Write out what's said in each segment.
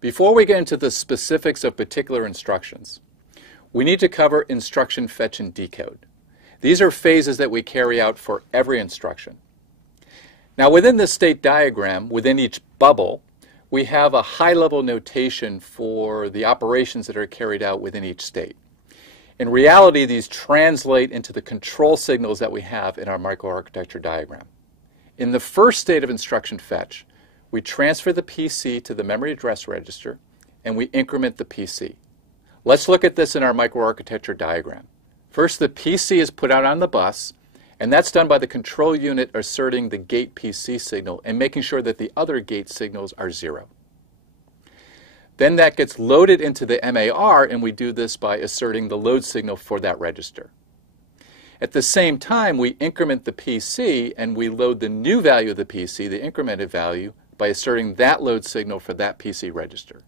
Before we get into the specifics of particular instructions, we need to cover instruction fetch and decode. These are phases that we carry out for every instruction. Now within this state diagram, within each bubble, we have a high-level notation for the operations that are carried out within each state. In reality, these translate into the control signals that we have in our microarchitecture diagram. In the first state of instruction fetch, we transfer the PC to the memory address register and we increment the PC. Let's look at this in our microarchitecture diagram. First, the PC is put out on the bus, and that's done by the control unit asserting the gate PC signal and making sure that the other gate signals are 0. Then that gets loaded into the MAR, and we do this by asserting the load signal for that register. At the same time, we increment the PC and we load the new value of the PC, the incremented value, by asserting that load signal for that PC register.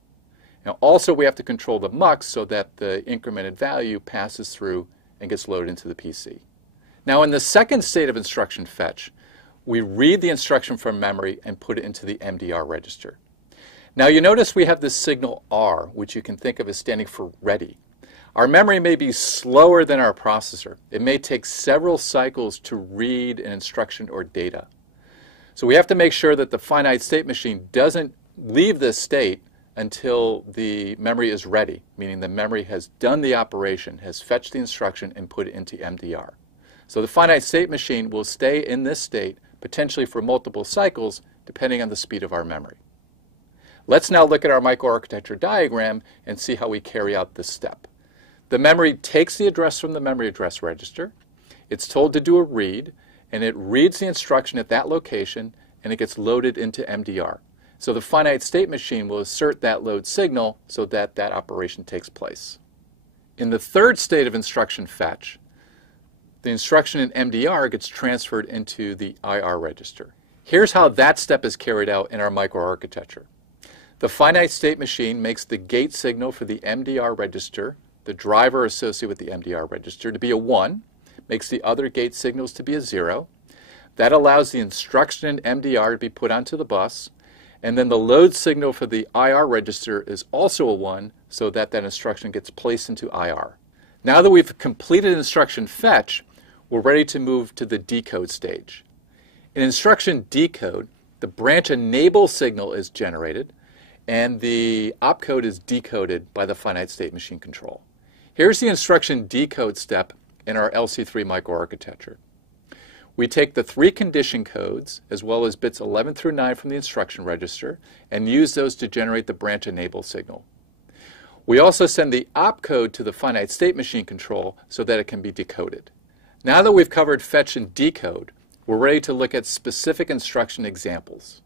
Now also we have to control the MUX so that the incremented value passes through and gets loaded into the PC. Now in the second state of instruction fetch, we read the instruction from memory and put it into the MDR register. Now you notice we have this signal R, which you can think of as standing for ready. Our memory may be slower than our processor. It may take several cycles to read an instruction or data. So we have to make sure that the finite state machine doesn't leave this state until the memory is ready, meaning the memory has done the operation, has fetched the instruction and put it into MDR. So the finite state machine will stay in this state potentially for multiple cycles depending on the speed of our memory. Let's now look at our microarchitecture diagram and see how we carry out this step. The memory takes the address from the memory address register. It's told to do a read, and it reads the instruction at that location and it gets loaded into MDR. So the finite state machine will assert that load signal so that that operation takes place. In the third state of instruction fetch, the instruction in MDR gets transferred into the IR register. Here's how that step is carried out in our microarchitecture. The finite state machine makes the gate signal for the MDR register, the driver associated with the MDR register, to be a 1, makes the other gate signals to be a 0. That allows the instruction in MDR to be put onto the bus, and then the load signal for the IR register is also a 1, so that that instruction gets placed into IR. Now that we've completed instruction fetch, we're ready to move to the decode stage. In instruction decode, the branch enable signal is generated, and the opcode is decoded by the finite state machine control. Here's the instruction decode step in our LC3 microarchitecture. We take the 3 condition codes, as well as bits 11 through 9 from the instruction register, and use those to generate the branch enable signal. We also send the opcode to the finite state machine control so that it can be decoded. Now that we've covered fetch and decode, we're ready to look at specific instruction examples.